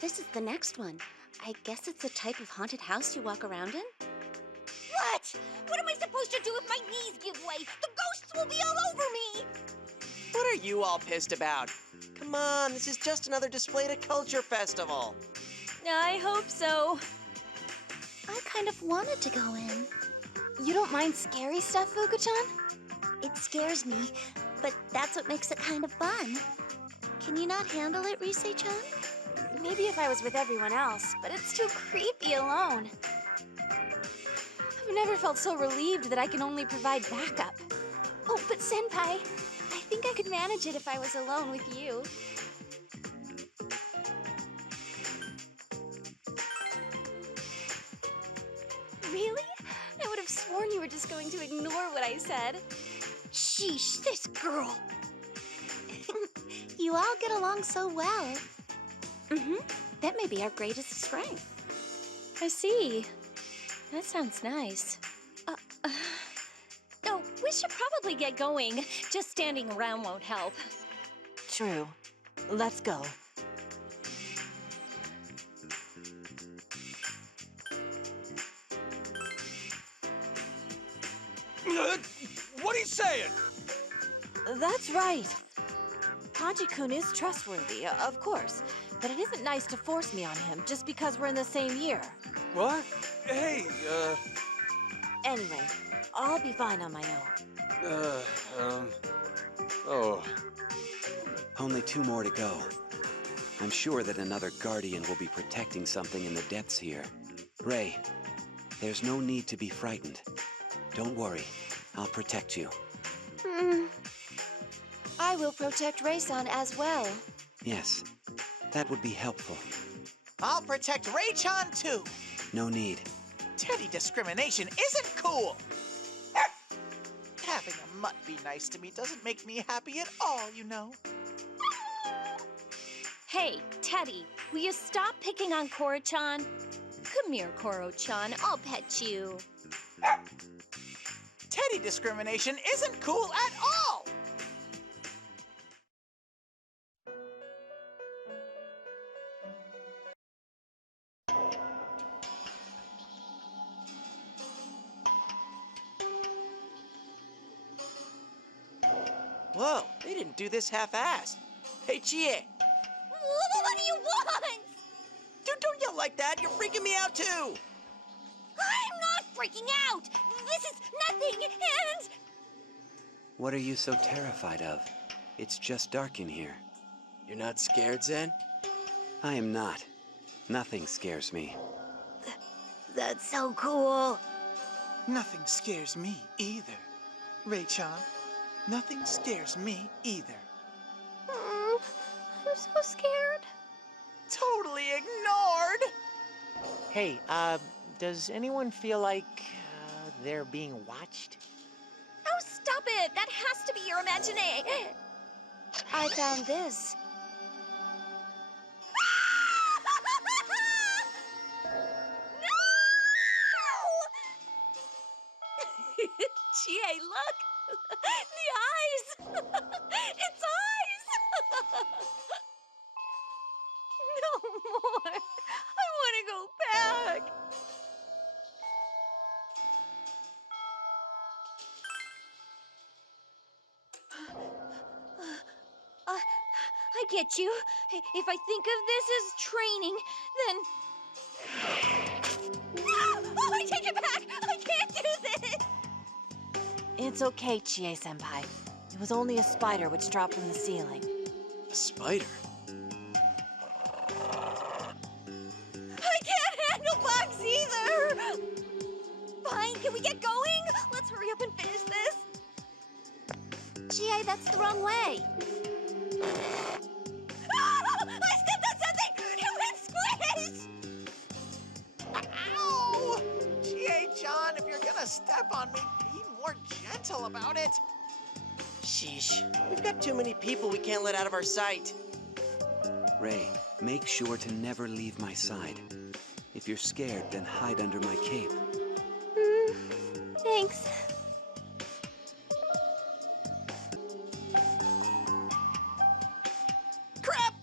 This is the next one. I guess it's a type of haunted house you walk around in? What? What am I supposed to do if my knees give way? The ghosts will be all over me! What are you all pissed about? Come on, this is just another display at a culture festival. I hope so. I kind of wanted to go in. You don't mind scary stuff, Fuku-chan? It scares me, but that's what makes it kind of fun. Can you not handle it, Rise-chan? Maybe if I was with everyone else, but it's too creepy alone. I've never felt so relieved that I can only provide backup. Oh, but Senpai, I think I could manage it if I was alone with you. Really? I would have sworn you were just going to ignore what I said. Sheesh, this girl! You all get along so well. That may be our greatest strength. I see. That sounds nice. Oh, we should probably get going. Just standing around won't help. True. Let's go. What are you saying? That's right. Kanji-kun is trustworthy, of course, but it isn't nice to force me on him just because we're in the same year. What? Hey, Anyway, I'll be fine on my own. oh. Only 2 more to go. I'm sure that another guardian will be protecting something in the depths here. Ray, there's no need to be frightened. Don't worry, I'll protect you. I will protect Ray-san as well. Yes, that would be helpful. I'll protect Ray-chan too. No need. Teddy discrimination isn't cool. Having a mutt be nice to me doesn't make me happy at all, you know. Hey, Teddy, will you stop picking on Koro-chan? Come here, Koro-chan, I'll pet you. Teddy discrimination isn't cool at all. Whoa, they didn't do this half-assed. Hey, Chie. What do you want? Dude, don't yell like that. You're freaking me out, too. I'm not freaking out! This is nothing, and... What are you so terrified of? It's just dark in here. You're not scared, Zen? I am not. Nothing scares me. That's so cool. Nothing scares me either. Ray-chan, nothing scares me either. I'm so scared. Totally ignored! Hey, does anyone feel like they're being watched? Oh, stop it! That has to be your imagination. I found this. No! Chie, look! The eyes! It's eyes! No more! I want to go back! I get you. If I think of this as training, then... No! Oh, I take it back! I can't do this! It's okay, Chie-senpai. It was only a spider which dropped from the ceiling. A spider? I can't handle bugs either! Fine, can we get going? Let's hurry up and finish this. Chie, that's the wrong way. Oh, I stepped on something! It went squish! Ow! Chie-chan, if you're gonna step on me, be more gentle about it. Sheesh, we've got too many people we can't let out of our sight. Ray, make sure to never leave my side. If you're scared, then hide under my cape. Thanks. Crap!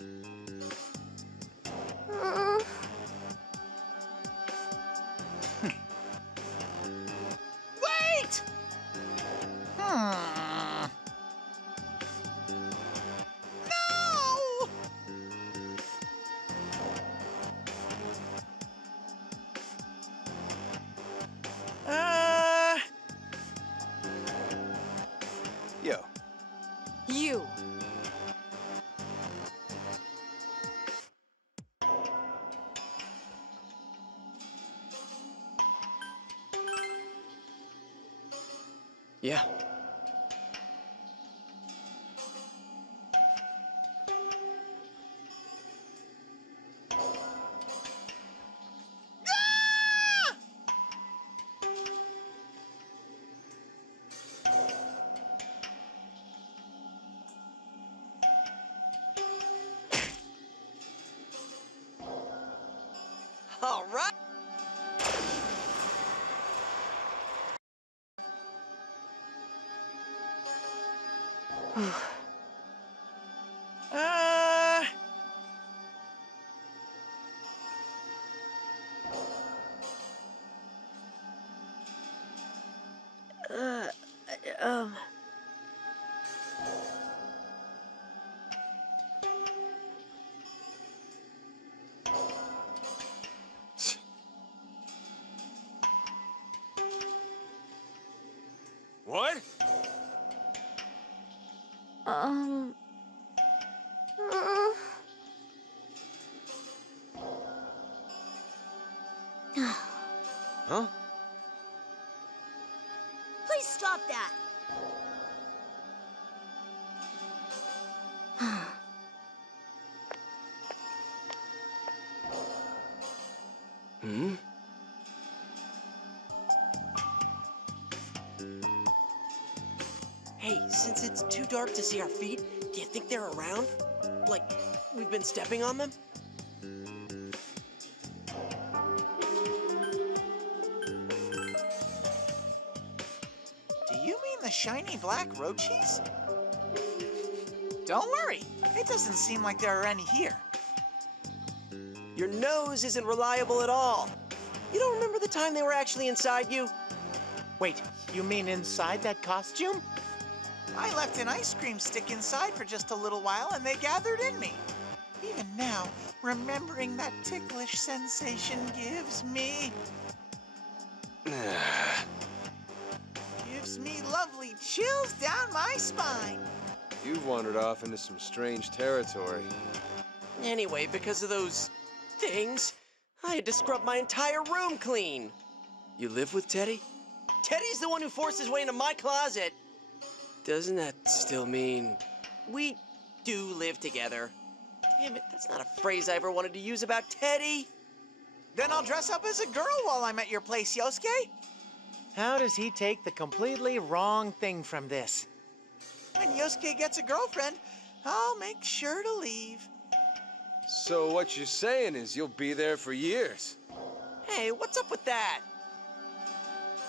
Yeah. All right. Uh, Uh, um... What? Um... Huh? Please stop that. Hmm? Hey, since it's too dark to see our feet, do you think they're around? Like, we've been stepping on them? Do you mean the shiny black roaches? Don't worry, it doesn't seem like there are any here. Your nose isn't reliable at all. You don't remember the time they were actually inside you? Wait, you mean inside that costume? I left an ice cream stick inside for just a little while and they gathered in me. Even now, remembering that ticklish sensation gives me lovely chills down my spine. You've wandered off into some strange territory. Anyway, because of those things, I had to scrub my entire room clean. You live with Teddy? Teddy's the one who forced his way into my closet. Doesn't that still mean we do live together? Damn it, that's not a phrase I ever wanted to use about Teddy. Then I'll dress up as a girl while I'm at your place, Yosuke. How does he take the completely wrong thing from this? When Yosuke gets a girlfriend, I'll make sure to leave. So what you're saying is you'll be there for years. Hey, what's up with that?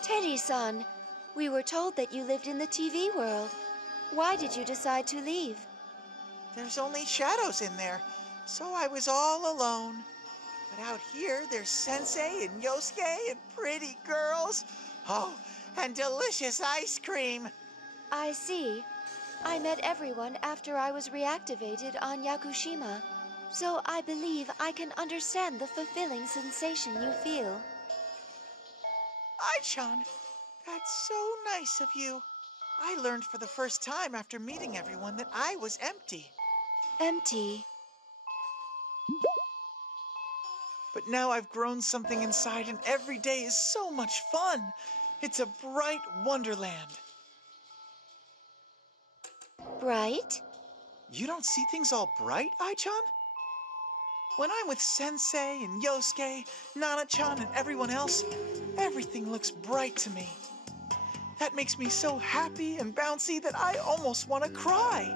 Teddy-san, we were told that you lived in the TV world. Why did you decide to leave? There's only shadows in there, so I was all alone. But out here, there's Sensei and Yosuke and pretty girls. Oh, and delicious ice cream. I see. I met everyone after I was reactivated on Yakushima. So I believe I can understand the fulfilling sensation you feel. Ai-chan, that's so nice of you. I learned for the first time after meeting everyone that I was empty. Empty. But now I've grown something inside and every day is so much fun. It's a bright wonderland. Bright? You don't see things all bright, Ai-chan? When I'm with Sensei and Yosuke, Nana-chan and everyone else, everything looks bright to me. That makes me so happy and bouncy that I almost want to cry.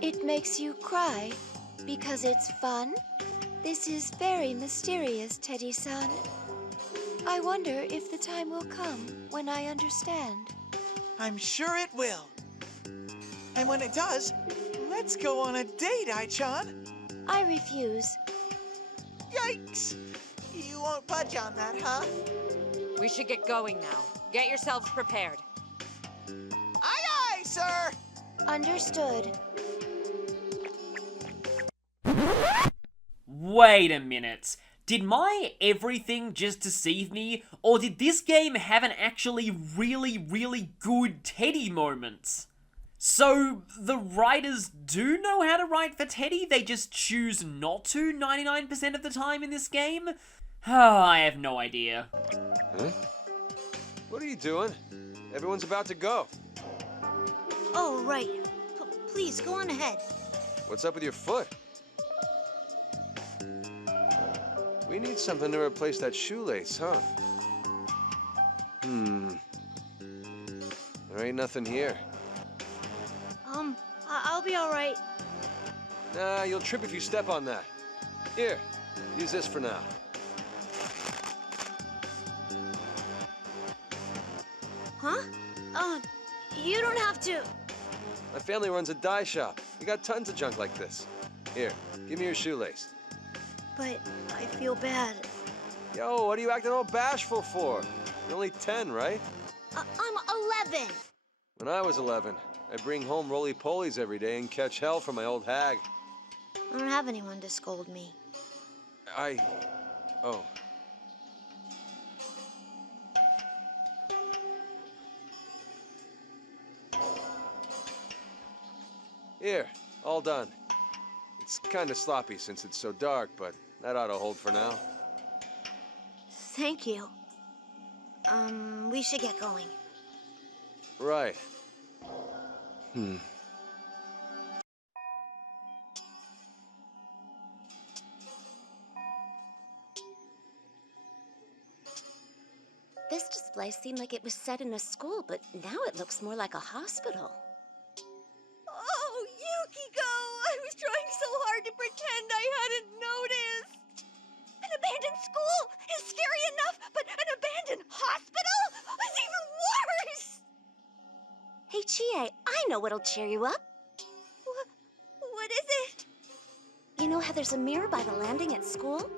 It makes you cry because it's fun? This is very mysterious, Teddy-san. I wonder if the time will come when I understand. I'm sure it will. And when it does, let's go on a date, Ai-chan. I refuse. Yikes! You won't budge on that, huh? We should get going now. Get yourselves prepared. Aye, aye, sir! Understood. Wait a minute. Did my everything just deceive me, or did this game have an actually really good Teddy moment? So, the writers do know how to write for Teddy, they just choose not to 99% of the time in this game? Oh, I have no idea. Huh? What are you doing? Everyone's about to go. Oh, right. Please, go on ahead. What's up with your foot? We need something to replace that shoelace, huh? There ain't nothing here. I'll be all right. Nah, you'll trip if you step on that. Here, use this for now. Huh? You don't have to. My family runs a dye shop. We got tons of junk like this. Here, give me your shoelace. But I feel bad. Yo, what are you acting all bashful for? You're only 10, right? I'm 11. When I was 11, I'd bring home roly-polies every day and catch hell from my old hag. I don't have anyone to scold me. Oh. Here, all done. It's kind of sloppy since it's so dark, but that ought to hold for now. Thank you. We should get going. Right. This display seemed like it was set in a school, but now it looks more like a hospital. Oh, Yukiko! I was trying so hard to pretend I hadn't noticed. An abandoned school is scary enough, but an abandoned hospital is even worse! Hey, Chie, I know what'll cheer you up. What is it? You know how there's a mirror by the landing at school?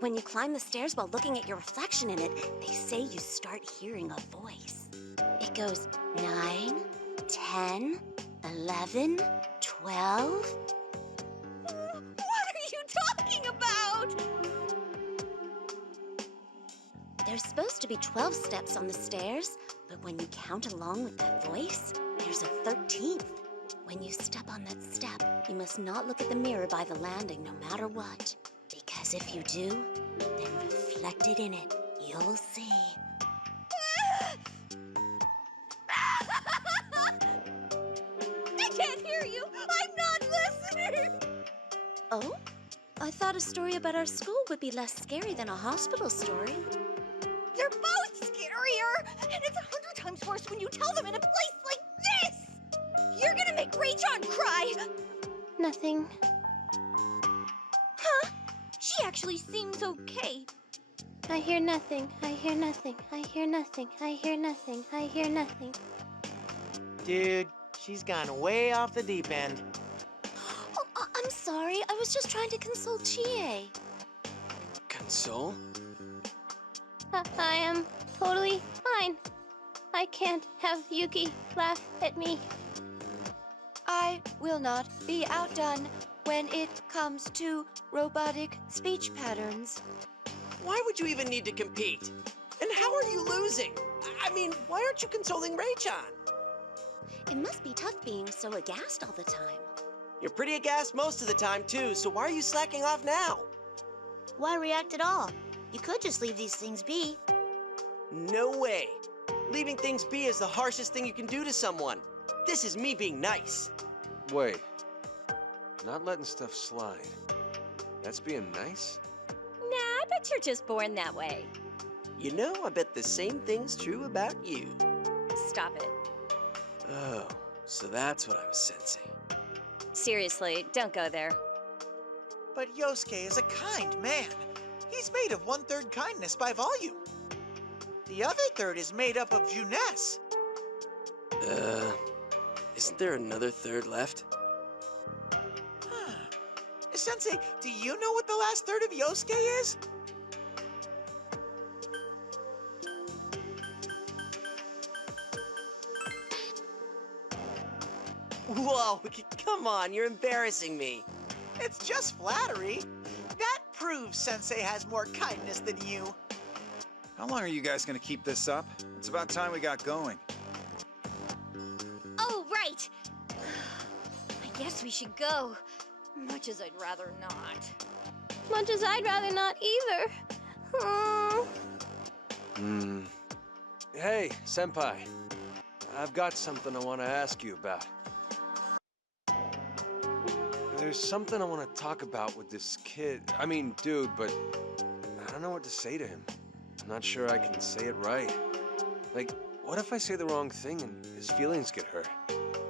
When you climb the stairs while looking at your reflection in it, they say you start hearing a voice. It goes 9, 10, 11, 12. What are you talking about? There's supposed to be 12 steps on the stairs, but when you count along with that voice, there's a 13th. When you step on that step, you must not look at the mirror by the landing no matter what. Because if you do, then reflected in it, you'll see. I can't hear you! I'm not listening! Oh? I thought a story about our school would be less scary than a hospital story. They're both scarier! And it's 100 times worse when you tell them in a place like this! You're gonna make Ray-chan cry! Nothing. Huh? She actually seems okay. I hear nothing. I hear nothing. I hear nothing. I hear nothing. I hear nothing. Dude, she's gone way off the deep end. Oh, I'm sorry. I was just trying to console Chie. Console? I am totally fine. I can't have Yuki laugh at me. I will not be outdone when it comes to robotic speech patterns. Why would you even need to compete? And how are you losing? I mean, why aren't you consoling Ray-chan? It must be tough being so aghast all the time. You're pretty aghast most of the time, too, so why are you slacking off now? Why react at all? You could just leave these things be. No way. Leaving things be is the harshest thing you can do to someone. This is me being nice. Wait. Not letting stuff slide. That's being nice? Nah, I bet you're just born that way. You know, I bet the same thing's true about you. Stop it. Oh, so that's what I was sensing. Seriously, don't go there. But Yosuke is a kind man. He's made of 1/3 kindness by volume. The other third is made up of Juness. Isn't there another third left? Huh. Sensei, do you know what the last third of Yosuke is? Whoa, come on, you're embarrassing me. It's just flattery. That proves Sensei has more kindness than you. How long are you guys gonna keep this up? It's about time we got going. Oh, right! I guess we should go. Much as I'd rather not. Much as I'd rather not either. Hey, Senpai. I've got something I want to ask you about. There's something I want to talk about with this kid. I mean, dude, but I don't know what to say to him. I'm not sure I can say it right. Like, what if I say the wrong thing and his feelings get hurt?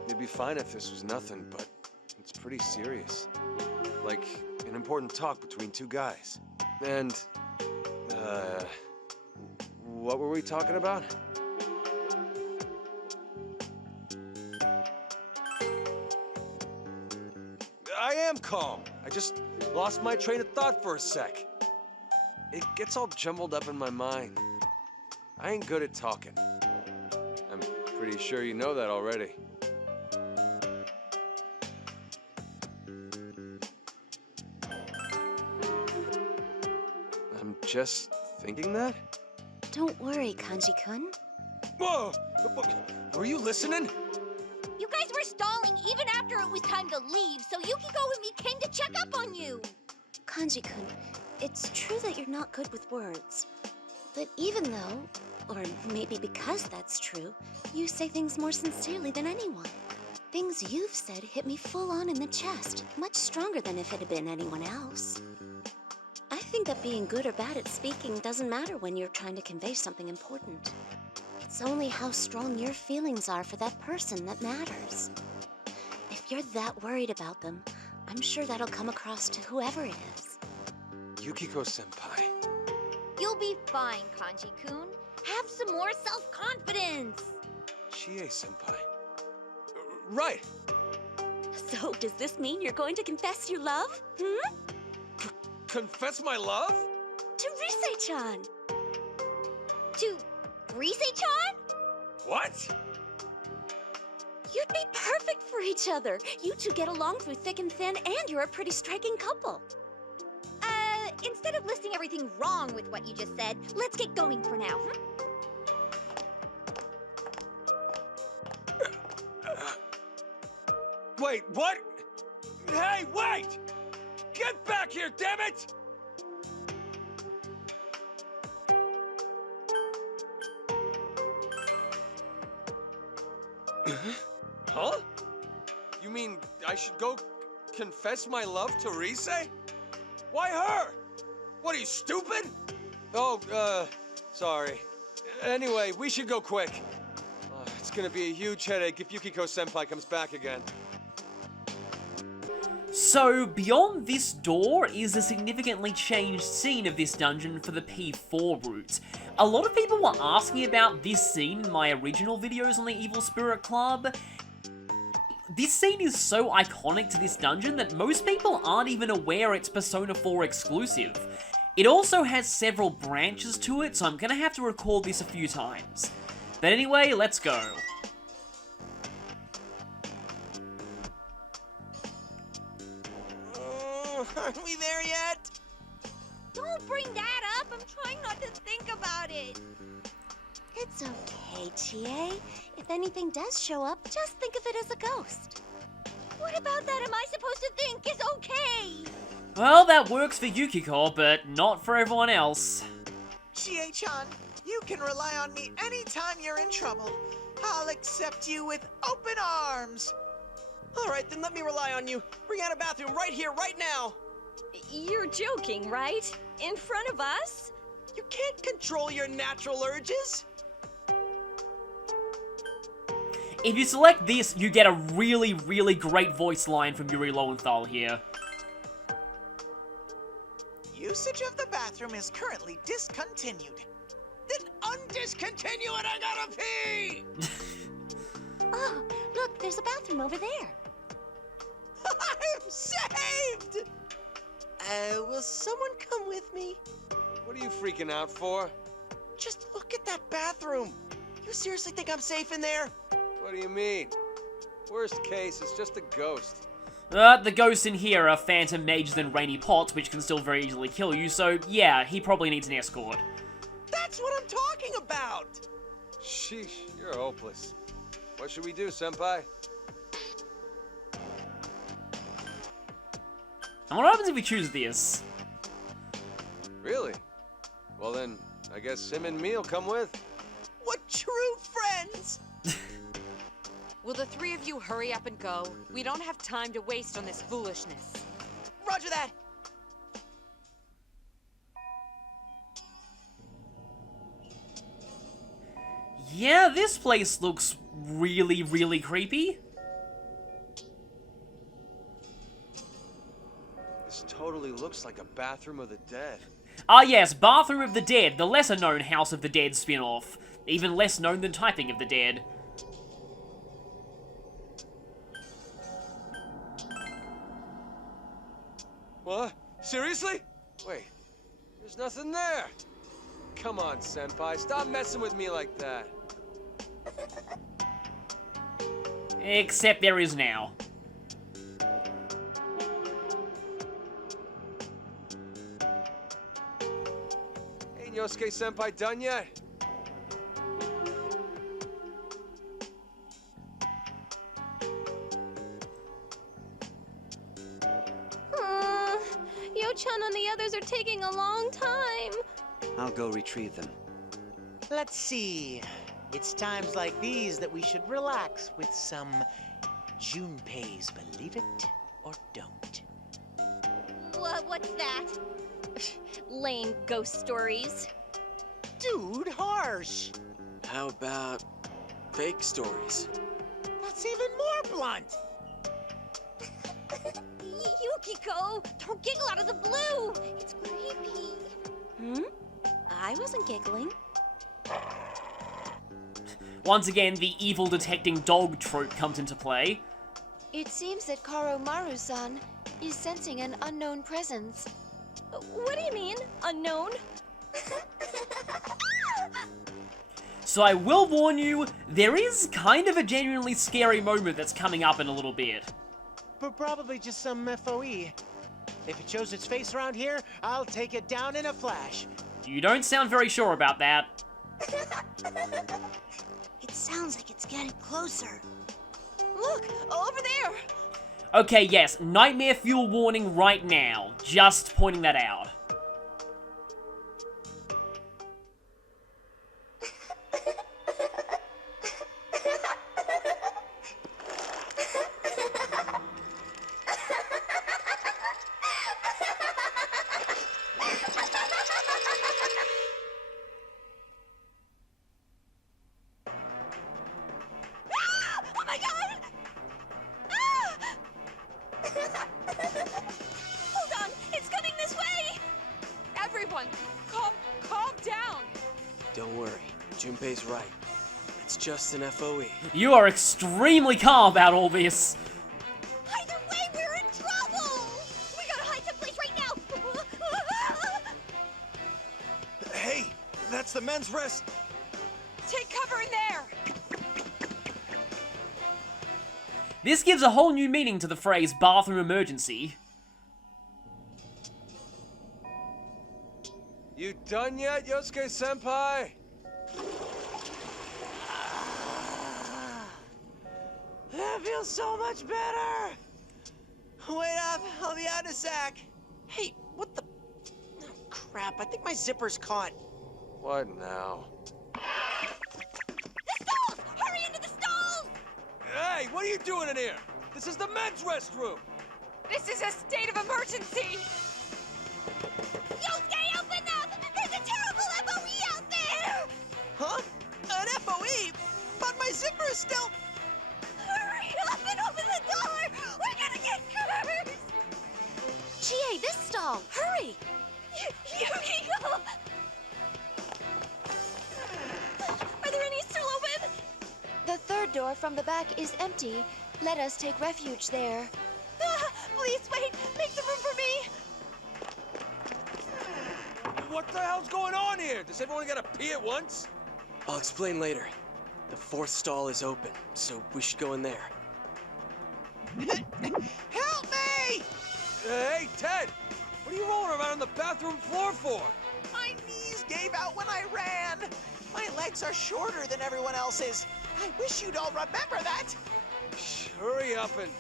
It'd be fine if this was nothing, but it's pretty serious. Like, an important talk between two guys. And, what were we talking about? I am calm. I just lost my train of thought for a sec. It gets all jumbled up in my mind. I ain't good at talking. I'm pretty sure you know that already. I'm just thinking that? Don't worry, Kanji-kun. Whoa! Were you listening? You guys were stalling even after it was time to leave, so Yukiko and me came to check up on you. Kanji-kun, it's true that you're not good with words. But even though, or maybe because that's true, you say things more sincerely than anyone. Things you've said hit me full on in the chest, much stronger than if it had been anyone else. I think that being good or bad at speaking doesn't matter when you're trying to convey something important. It's only how strong your feelings are for that person that matters. If you're that worried about them, I'm sure that'll come across to whoever it is. Yukiko-senpai. You'll be fine, Kanji-kun. Have some more self-confidence. Chie-senpai. Right! So, does this mean you're going to confess your love? Confess my love? To Rise-chan! To Rise-chan? What? You'd be perfect for each other. You two get along through thick and thin, and you're a pretty striking couple. Instead of listing everything wrong with what you just said, let's get going for now, Wait, what? Hey, wait! Get back here, damn it! Huh? You mean I should go confess my love to Rise? Why her? What, are you stupid? Oh, sorry. Anyway, we should go quick. It's gonna be a huge headache if Yukiko-senpai comes back again. So, beyond this door is a significantly changed scene of this dungeon for the P4 route. A lot of people were asking about this scene in my original videos on the Evil Spirit Club. This scene is so iconic to this dungeon that most people aren't even aware it's Persona 4 exclusive. It also has several branches to it, so I'm gonna have to record this a few times. But anyway, let's go. Aren't we there yet? Don't bring that up. I'm trying not to think about it. It's okay, Chie. If anything does show up, just think of it as a ghost. What about that am I supposed to think is okay? Well, that works for Yukiko, but not for everyone else. Chie-chan, you can rely on me anytime you're in trouble. I'll accept you with open arms. All right, then let me rely on you. Bring out a bathroom right here, right now. You're joking, right? In front of us? You can't control your natural urges. If you select this, you get a really, really great voice line from Yuri Lowenthal here. Usage of the bathroom is currently discontinued. Then undiscontinue it, I gotta pee! Oh, look, there's a bathroom over there. I'm saved! Will someone come with me? What are you freaking out for? Just look at that bathroom. You seriously think I'm safe in there? What do you mean? Worst case, it's just a ghost. The ghosts in here are phantom mages and rainy pots, which can still very easily kill you, so yeah, he probably needs an escort. That's what I'm talking about! Sheesh, you're hopeless. What should we do, senpai? And what happens if we choose this? Really? Well then, I guess him and me'll come with. What of you hurry up and go? We don't have time to waste on this foolishness. Roger that! Yeah, this place looks really, really creepy. This totally looks like a bathroom of the dead. Ah yes, Bathroom of the Dead, the lesser-known House of the Dead spin-off. Even less known than Typing of the Dead. What? Seriously? Wait, there's nothing there. Come on, Senpai, stop messing with me like that. Except there is now. Ain't Yosuke Senpai done yet? Yo-chan and the others are taking a long time. I'll go retrieve them. Let's see. It's times like these that we should relax with some Junpei's Believe It or Don't. What's that? Lame ghost stories. Dude, harsh. How about fake stories? That's even more blunt. Yukiko, don't giggle out of the blue. It's creepy. Hmm? I wasn't giggling. Once again, the evil detecting dog trope comes into play. It seems that Koromaru-san is sensing an unknown presence. What do you mean, unknown? So I will warn you, there is kind of a genuinely scary moment that's coming up in a little bit. But probably just some FOE. If it shows its face around here, I'll take it down in a flash. You don't sound very sure about that. It sounds like it's getting closer. Look, over there. Okay, yes, nightmare fuel warning right now. Just pointing that out. Oh my god! Hold on, it's coming this way! Everyone, calm down. Don't worry, Junpei's right. It's just an FOE. You are extremely calm about all this. Either way, we're in trouble! We gotta hide someplace right now! Hey, that's the men's rest. Take cover in there. This gives a whole new meaning to the phrase bathroom emergency. You done yet, Yosuke Senpai? That feels so much better! Wait up, I'll be out in a sec. Hey, what the... Oh, crap, I think my zipper's caught. What now? The stalls! Hurry into the stalls! Hey, what are you doing in here? This is the men's restroom! This is a state of emergency. Yosuke, open up! There's a terrible FOE out there! Huh? An FOE? But my zipper is still... Hurry up and open the door! We're gonna get cursed! Chie, this stall! Hurry! Yukiko! Are there any still open? The third door from the back is empty. Let us take refuge there. Please wait! Make some room for me! What the hell's going on here? Does everyone gotta pee at once? I'll explain later. The fourth stall is open, so we should go in there. Help me! Hey, Ted! What are you rolling around on the bathroom floor for? My knees gave out when I ran. My legs are shorter than everyone else's. I wish you'd all remember that. Shh, hurry up and...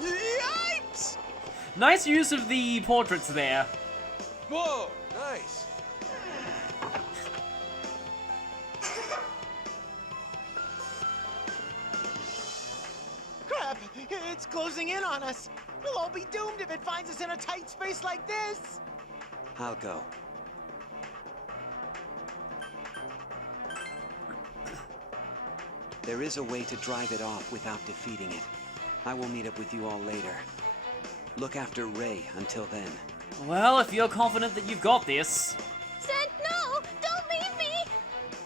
Yipes! Nice use of the portraits there. Whoa, nice. It's closing in on us. We'll all be doomed if it finds us in a tight space like this. I'll go. There is a way to drive it off without defeating it. I will meet up with you all later. Look after Ray until then. Well, if you're confident that you've got this. Zen, no! Don't leave me!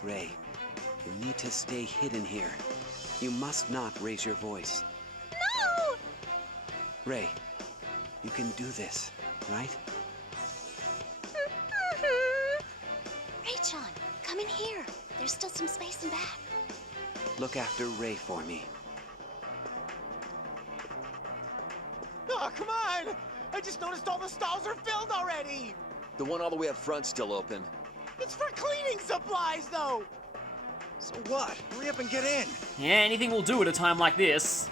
Ray, you need to stay hidden here. You must not raise your voice. No! Ray, you can do this, right? Raychon, come in here. There's still some space in back. Look after Ray for me. Oh, come on! I just noticed all the stalls are filled already! The one all the way up front's still open. It's for cleaning supplies, though! So what? Hurry up and get in. Yeah, anything will do at a time like this.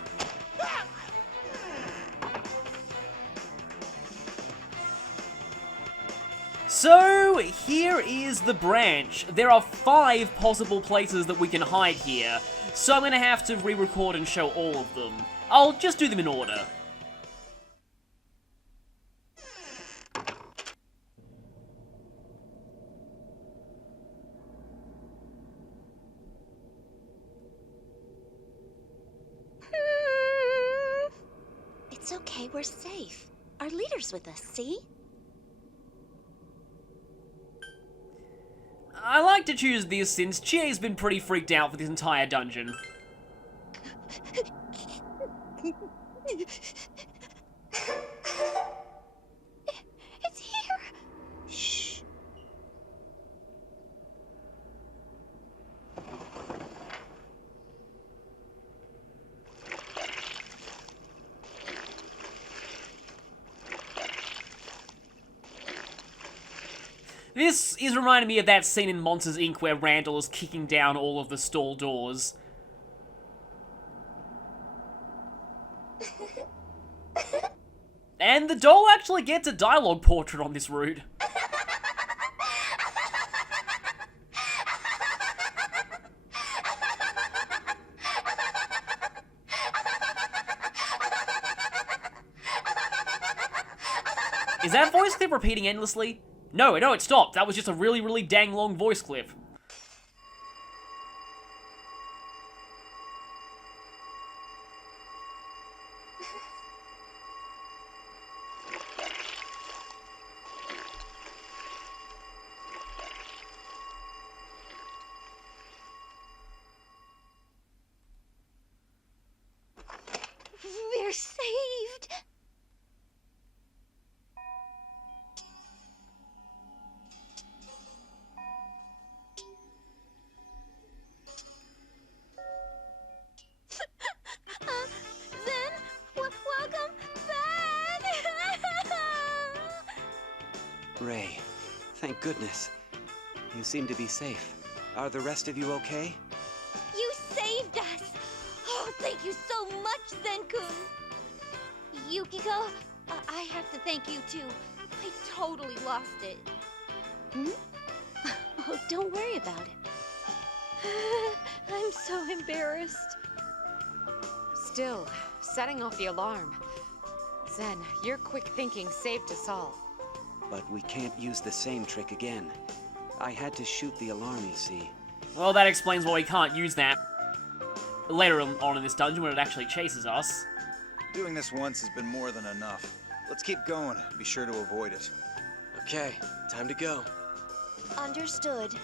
So, here is the branch. There are 5 possible places that we can hide here, so I'm gonna have to re-record and show all of them. I'll just do them in order. It's okay, we're safe. Our leader's with us, see? I like to choose this since Chie's been pretty freaked out for this entire dungeon. It's here! Shh. This is reminding me of that scene in Monsters, Inc. where Randall is kicking down all of the stall doors. And the doll actually gets a dialogue portrait on this route. Is that voice clip repeating endlessly? No, it stopped. That was just a really, really dang long voice clip. We're saved! Zen, welcome back! Ray, thank goodness. You seem to be safe. Are the rest of you okay? You saved us! Oh, thank you so much, Zen-kun! Yukiko, I have to thank you too. I totally lost it. Oh, don't worry about it. I'm so embarrassed. Still, setting off the alarm. Zen, your quick thinking saved us all. But we can't use the same trick again. I had to shoot the alarm, you see. Well, that explains why we can't use that later on in this dungeon when it actually chases us. Doing this once has been more than enough. Let's keep going. Be sure to avoid it. Okay, time to go. Understood.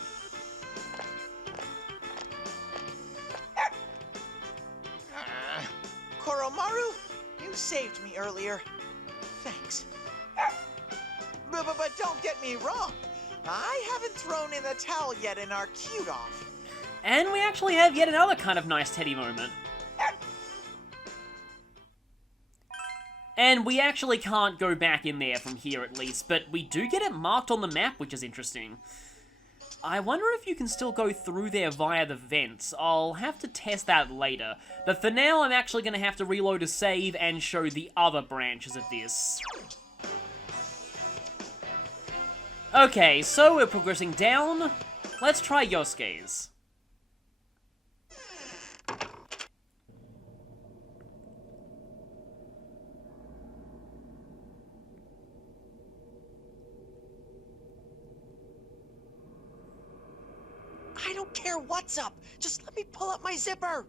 Koromaru, you saved me earlier. Thanks. But don't get me wrong. I haven't thrown in the towel yet in our cute-off. And we actually have yet another kind of nice Teddy moment. And we actually can't go back in there from here at least, but we do get it marked on the map, which is interesting. I wonder if you can still go through there via the vents. I'll have to test that later. But for now, I'm actually going to have to reload a save and show the other branches of this. Okay, so we're progressing down. Let's try Yosuke's. care what's up. Just let me pull up my zipper.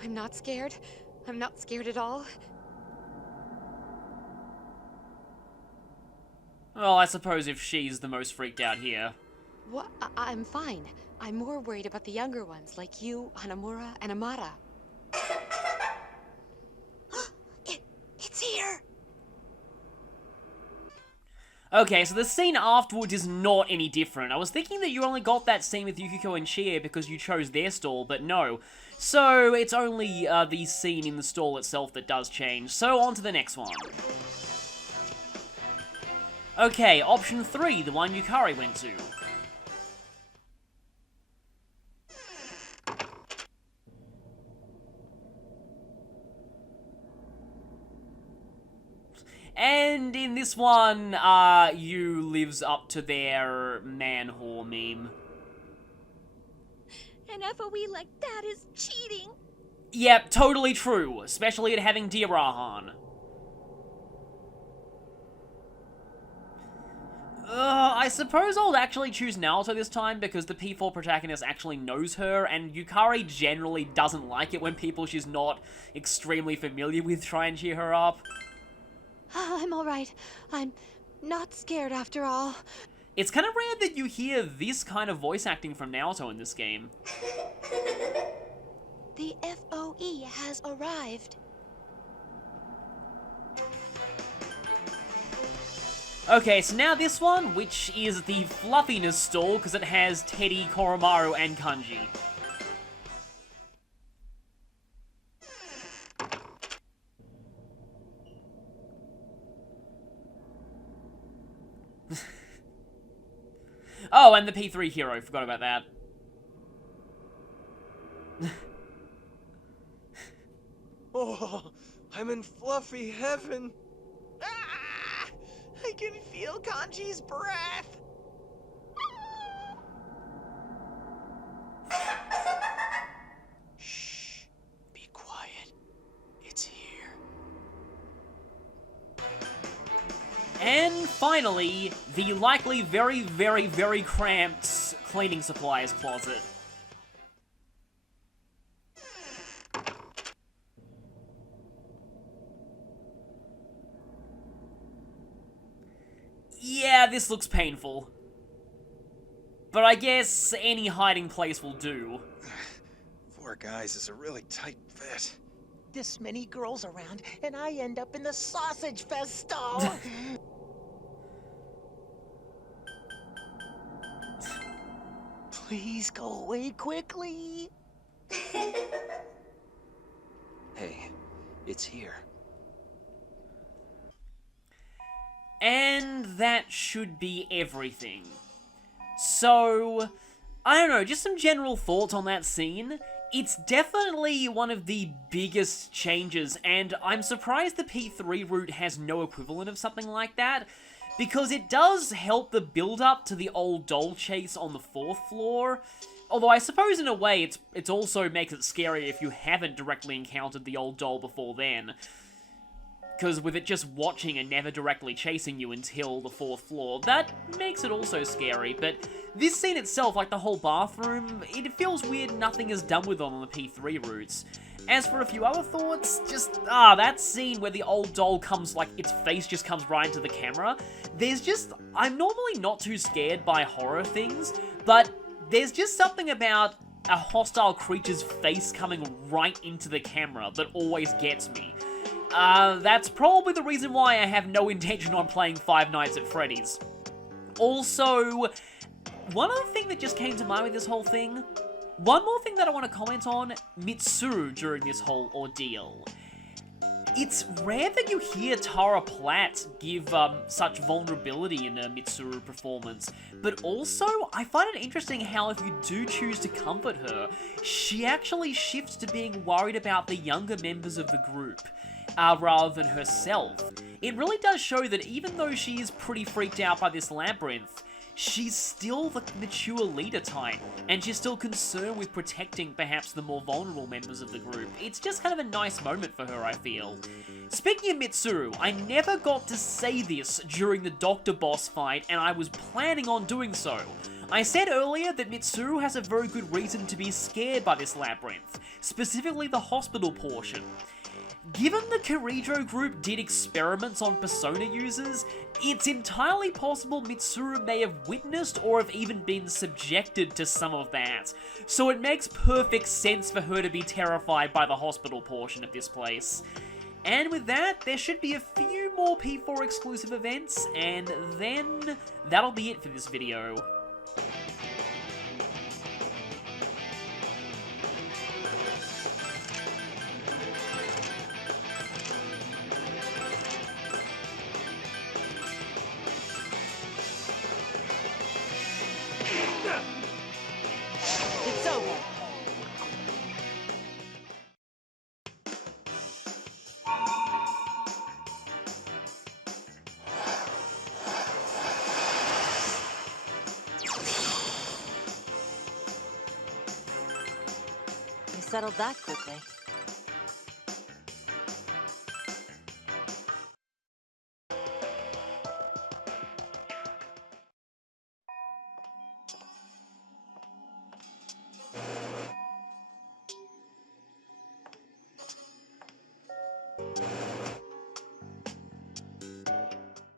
I'm not scared. I'm not scared at all. Well, I suppose if she's the most freaked out here. What? I'm fine. I'm more worried about the younger ones, like you, Hanamura, and Amara. It's here. Okay, so the scene afterwards is not any different. I was thinking that you only got that scene with Yukiko and Chie because you chose their stall, but no. So, it's only the scene in the stall itself that does change. So, on to the next one. Okay, option 3, the one Yukari went to. And in this one, Yu lives up to their man whore meme. An FOE like that is cheating. Yep, totally true, especially at having Dirahan. I suppose I'll actually choose Naoto this time because the P4 protagonist actually knows her, and Yukari generally doesn't like it when people she's not extremely familiar with try and cheer her up. I'm all right. I'm not scared after all. It's kind of rare that you hear this kind of voice acting from Naoto in this game. The FOE has arrived. Okay, so now this one, which is the fluffiness stall because it has Teddy, Koromaru, and Kanji. Oh, and the P3 hero, forgot about that. Oh, I'm in fluffy heaven. Ah! I can feel Kanji's breath. Shh. Be quiet. It's here. And finally, the likely very, very, very cramped cleaning supplies closet. Yeah, this looks painful. But I guess any hiding place will do. 4 guys is a really tight fit. This many girls around, and I end up in the sausage fest stall. Please go away quickly. Hey, it's here. And that should be everything. So, I don't know, just some general thoughts on that scene. It's definitely one of the biggest changes, and I'm surprised the P3 route has no equivalent of something like that, because it does help the build-up to the old doll chase on the 4th floor. Although I suppose in a way it also makes it scary if you haven't directly encountered the old doll before then. Because with it just watching and never directly chasing you until the 4th floor, that makes it also scary. But this scene itself, like the whole bathroom, it feels weird nothing is done with it on the P3 routes. As for a few other thoughts, just, that scene where the old doll comes, like, its face just comes right into the camera. I'm normally not too scared by horror things, but there's just something about a hostile creature's face coming right into the camera that always gets me. That's probably the reason why I have no intention on playing Five Nights at Freddy's. Also, one other thing that just came to mind with this whole thing, one more thing that I want to comment on, Mitsuru during this whole ordeal. It's rare that you hear Tara Platt give such vulnerability in a Mitsuru performance, but also, I find it interesting how if you do choose to comfort her, she actually shifts to being worried about the younger members of the group. Rather than herself. It really does show that even though she is pretty freaked out by this labyrinth, she's still the mature leader type, and she's still concerned with protecting perhaps the more vulnerable members of the group. It's just kind of a nice moment for her, I feel. Speaking of Mitsuru, I never got to say this during the Doctor Boss fight, and I was planning on doing so. I said earlier that Mitsuru has a very good reason to be scared by this labyrinth, specifically the hospital portion. Given the Kirijo group did experiments on Persona users, it's entirely possible Mitsuru may have witnessed or have even been subjected to some of that, so it makes perfect sense for her to be terrified by the hospital portion of this place. And with that, there should be a few more P4 exclusive events, and then that'll be it for this video. It's over. You settled that quickly.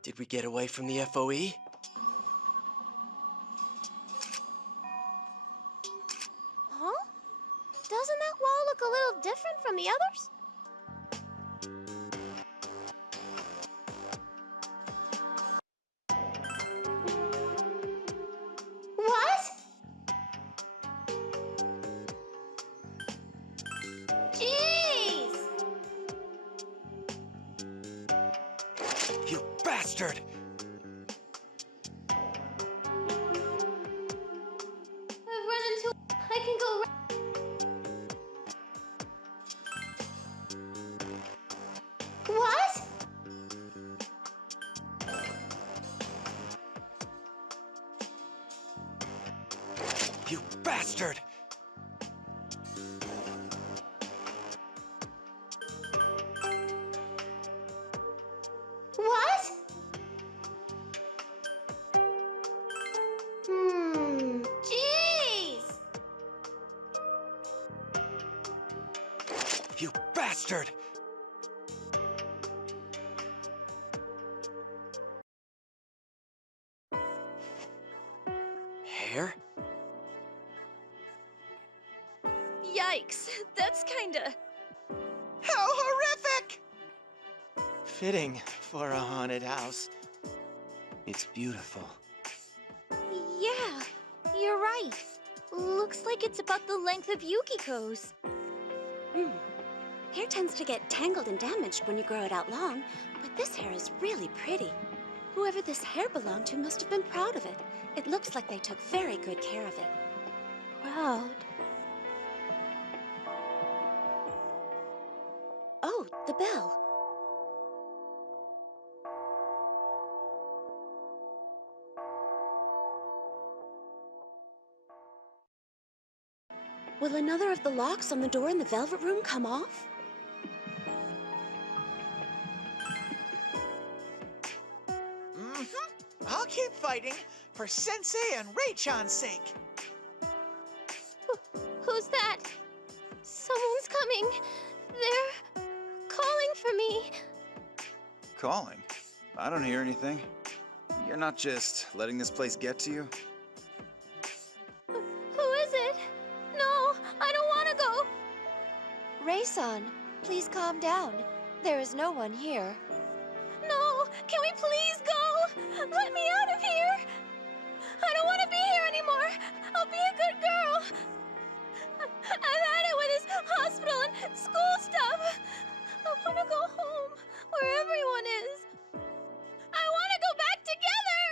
Did we get away from the FOE? Huh? Doesn't that wall look a little different from the others? What? Jeez! You bastard! I've run into... I can go... What? You bastard! What? Jeez! You bastard! Hair? Yikes, that's kinda... How horrific! Fitting for a haunted house. It's beautiful. Yeah, you're right. Looks like it's about the length of Yukiko's. Hair tends to get tangled and damaged when you grow it out long, but this hair is really pretty. Whoever this hair belonged to must have been proud of it. It looks like they took very good care of it. Proud. Oh, the bell. Will another of the locks on the door in the Velvet Room come off? I'll keep fighting for Sensei and Ray-chan's sake. Who's that? Someone's coming. They're calling for me. Calling? I don't hear anything. You're not just letting this place get to you? Who is it? No, I don't want to go. Ray-san, please calm down. There is no one here. No, can we please go? Let me out of here. I don't want to be here anymore. I'll be a good girl. I've had it with this hospital and school stuff. I want to go home where everyone is. I want to go back together.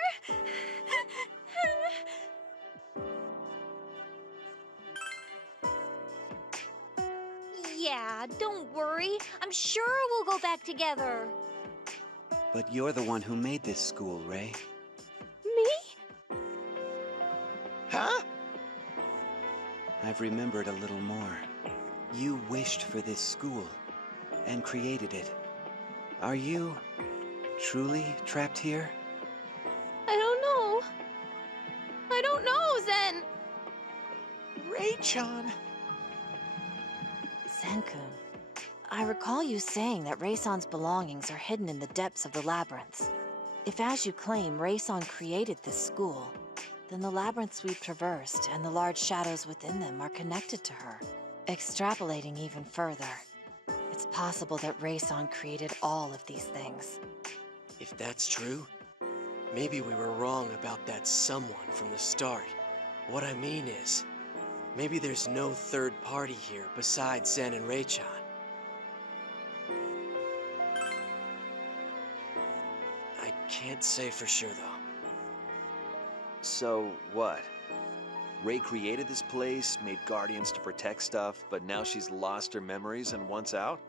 Yeah, don't worry. I'm sure we'll go back together. But you're the one who made this school, Ray. Me? I've remembered a little more. You wished for this school and created it. Are you truly trapped here? I don't know. I don't know, Zen. Ray-chan! Zen-kun, I recall you saying that Raysan's belongings are hidden in the depths of the labyrinths. If, as you claim, Raysan created this school, then the labyrinths we've traversed and the large shadows within them are connected to her. Extrapolating even further, it's possible that Raysan created all of these things. If that's true, maybe we were wrong about that someone from the start. What I mean is, maybe there's no third party here besides Zen and Ray-chan. I can't say for sure, though. So, what? Ray created this place, made guardians to protect stuff, but now she's lost her memories and wants out?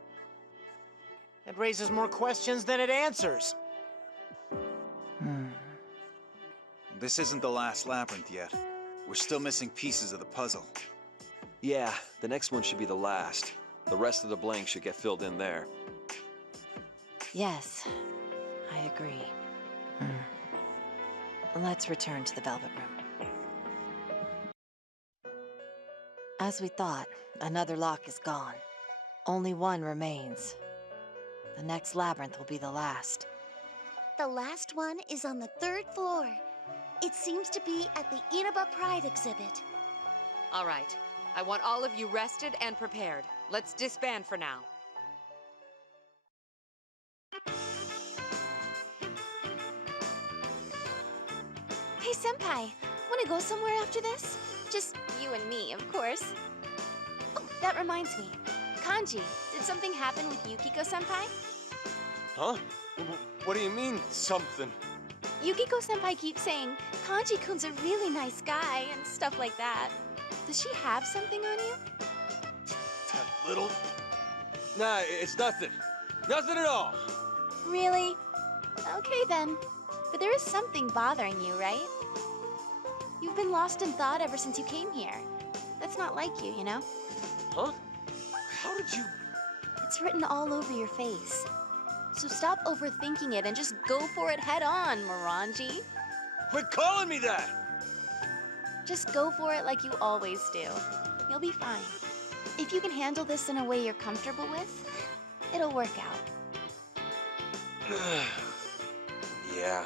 It raises more questions than it answers. This isn't the last labyrinth yet. We're still missing pieces of the puzzle. Yeah, the next one should be the last. The rest of the blanks should get filled in there. Yes, I agree. Let's return to the Velvet Room. As we thought, another lock is gone. Only one remains. The next labyrinth will be the last. The last one is on the 3rd floor. It seems to be at the Inaba Pride exhibit. All right. I want all of you rested and prepared. Let's disband for now. Hey, Senpai, wanna go somewhere after this? Just you and me, of course. Oh, that reminds me. Kanji, did something happen with Yukiko-senpai? Huh? What do you mean, something? Yukiko-senpai keeps saying, Kanji-kun's a really nice guy and stuff like that. Does she have something on you? That little... Nah, it's nothing. Nothing at all. Really? Okay then. But there is something bothering you, right? You've been lost in thought ever since you came here. That's not like you, you know? Huh? How did you... It's written all over your face. So stop overthinking it and just go for it head on, Morangi. Quit calling me that! Just go for it like you always do. You'll be fine. If you can handle this in a way you're comfortable with, it'll work out. Yeah,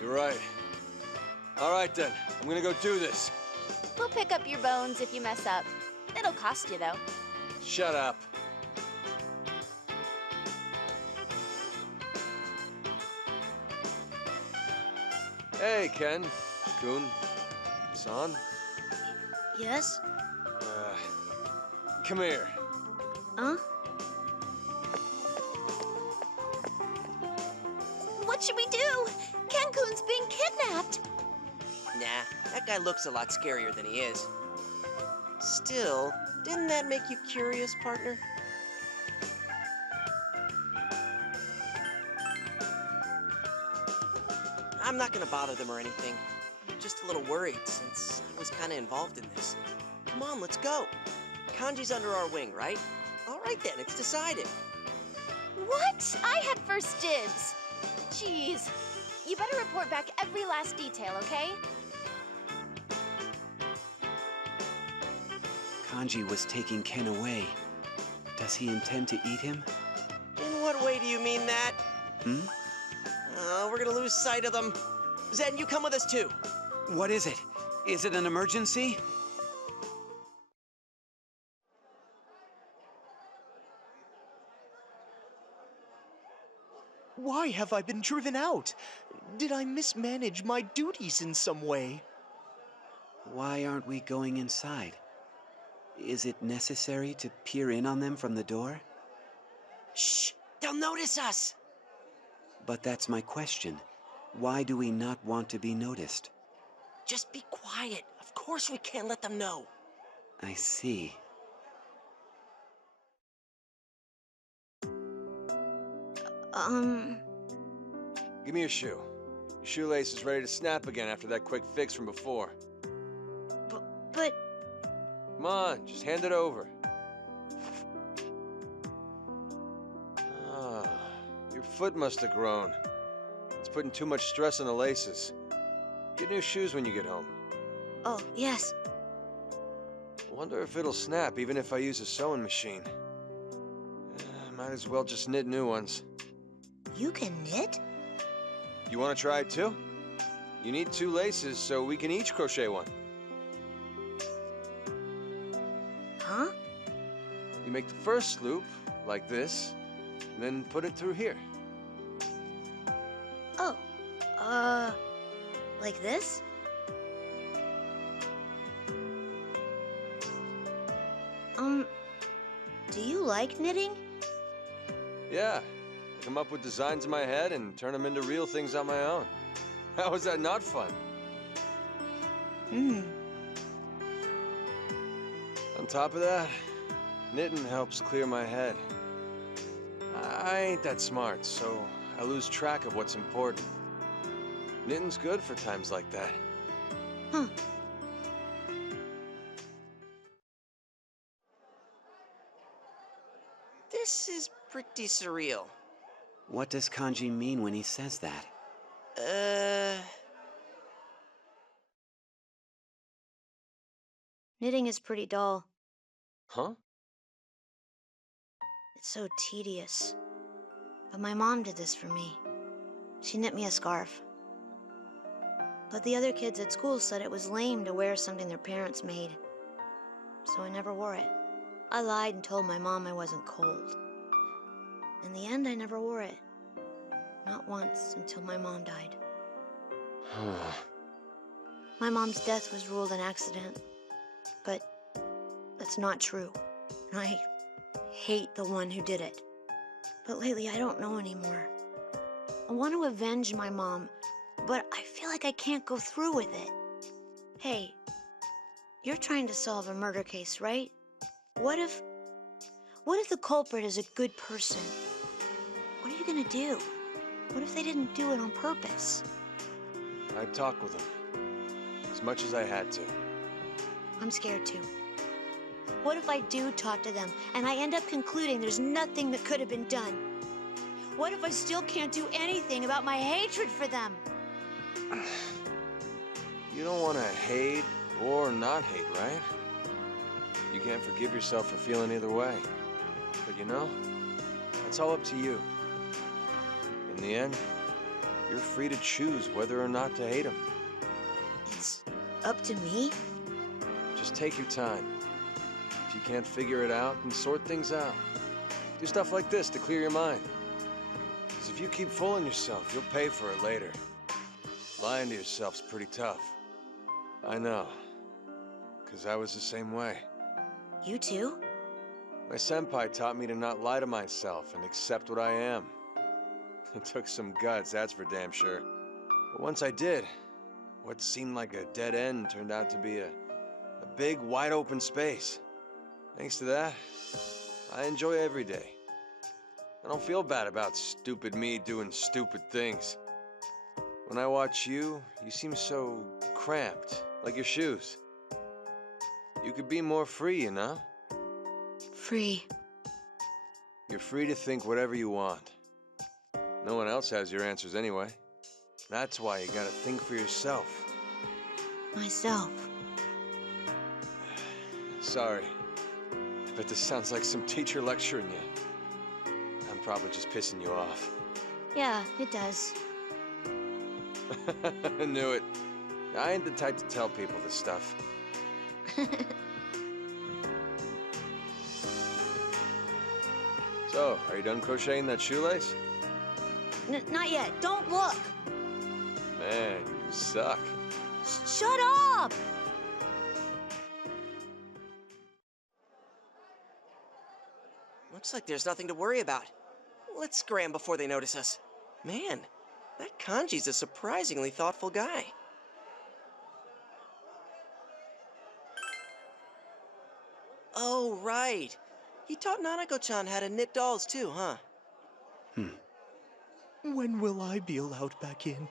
you're right. All right then, I'm gonna go do this. We'll pick up your bones if you mess up. It'll cost you, though. Shut up. Hey, Ken. Kun. San. Yes? Come here. Huh? What should we do? Ken-kun's being kidnapped. Nah, that guy looks a lot scarier than he is. Still, didn't that make you curious, partner? I'm not gonna bother them or anything. Just a little worried since I was kinda involved in this. Come on, let's go. Kanji's under our wing, right? All right then, it's decided. What? I had first dibs. Jeez. You better report back every last detail, okay? Kanji was taking Ken away. Does he intend to eat him? In what way do you mean that? We're gonna lose sight of them. Zen, you come with us too. What is it? Is it an emergency? Why have I been driven out? Did I mismanage my duties in some way? Why aren't we going inside? Is it necessary to peer in on them from the door? Shh! They'll notice us! But that's my question. Why do we not want to be noticed? Just be quiet. Of course we can't let them know. I see. Give me your shoe. Your shoelace is ready to snap again after that quick fix from before. But Come on, just hand it over. Ah, your foot must have grown. It's putting too much stress on the laces. Get new shoes when you get home. Oh, yes. Wonder if it'll snap even if I use a sewing machine. Might as well just knit new ones. You can knit? You want to try it too? You need 2 laces, so we can each crochet one. Huh? You make the first loop, like this, and then put it through here. Oh, like this? Do you like knitting? Yeah, I come up with designs in my head and turn them into real things on my own. How is that not fun? Hmm. On top of that, knitting helps clear my head. I ain't that smart, so I lose track of what's important. Knitting's good for times like that. Huh. This is pretty surreal. What does Kanji mean when he says that? Knitting is pretty dull. Huh? It's so tedious. But my mom did this for me. She knit me a scarf. But the other kids at school said it was lame to wear something their parents made. So I never wore it. I lied and told my mom I wasn't cold. In the end, I never wore it. Not once until my mom died. My mom's death was ruled an accident. But that's not true. I hate the one who did it. But lately, I don't know anymore. I want to avenge my mom, but I feel like I can't go through with it. Hey, you're trying to solve a murder case, right? What if the culprit is a good person? What are you gonna do? What if they didn't do it on purpose? I talked with him. As much as I had to. I'm scared too. What if I do talk to them and I end up concluding there's nothing that could have been done? What if I still can't do anything about my hatred for them? You don't want to hate or not hate, right? You can't forgive yourself for feeling either way. But you know, that's all up to you. In the end, you're free to choose whether or not to hate him. It's up to me? Just take your time. If you can't figure it out, then sort things out. Do stuff like this to clear your mind. Because if you keep fooling yourself, you'll pay for it later. Lying to yourself's pretty tough. I know. Because I was the same way. You too? My senpai taught me to not lie to myself and accept what I am. It took some guts, that's for damn sure. But once I did, what seemed like a dead end turned out to be a big, wide open space. Thanks to that, I enjoy every day. I don't feel bad about stupid me doing stupid things. When I watch you, you seem so cramped, like your shoes. You could be more free, you know? Free. You're free to think whatever you want. No one else has your answers anyway. That's why you gotta think for yourself. Myself. Sorry. I bet this sounds like some teacher lecturing you. I'm probably just pissing you off. Yeah, it does. I knew it. I ain't the type to tell people this stuff. So, are you done crocheting that shoelace? Not yet. Don't look. Man, you suck. Shut up! Looks like there's nothing to worry about. Let's scram before they notice us. Man, that Kanji's a surprisingly thoughtful guy. Oh, right. He taught Nanako-chan how to knit dolls too, huh? When will I be allowed back in?